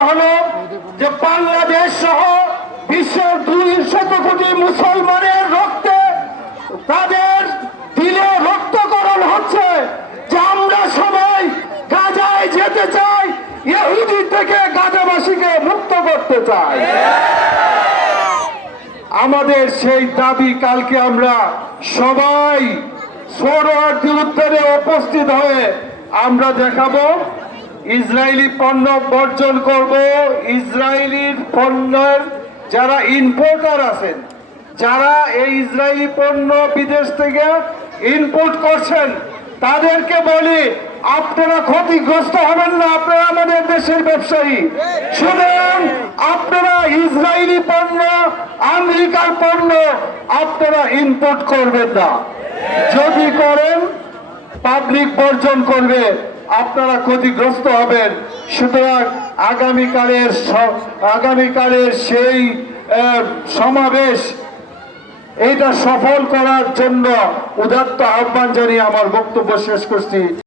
হলো যে বাংলাদেশ সহ বিশ্বের 200 কোটি মুসলমানের রক্তে তাদের দিলে রক্তকরণ হচ্ছে যে আমরা সবাই গাজায় যেতে চাই, ইহুদি থেকে গাজাবাসীকে মুক্ত করতে চাই। আমাদের সেই দাবি কালকে আমরা সবাই সোহরাওয়ার্দী উদ্যানে উপস্থিত হয়ে আমরা দেখাবো। ইসরায়েলি পণ্য বর্জন করব। ইসরায়েলির পণ্যের যারা ইম্পোর্টার আছেন, যারা এই ইসরায়েলি পণ্য বিদেশ থেকে ইম্পোর্ট করছেন, তাদেরকে বলি আপনারা ক্ষতিগ্রস্ত হবেন না, আপনারা আমাদের দেশের ব্যবসায়ী। সুতরাং আপনারা ইসরায়েলি পণ্য, আমেরিকার পণ্য আপনারা ইম্পোর্ট করবেন না। যদি করেন পাবলিক বর্জন করবে, আপনারা ক্ষতিগ্রস্ত হবেন। সুতরাং আগামীকালের সেই সমাবেশ এটা সফল করার জন্য উদাত্ত আহ্বান জানিয়ে আমার বক্তব্য শেষ করছি।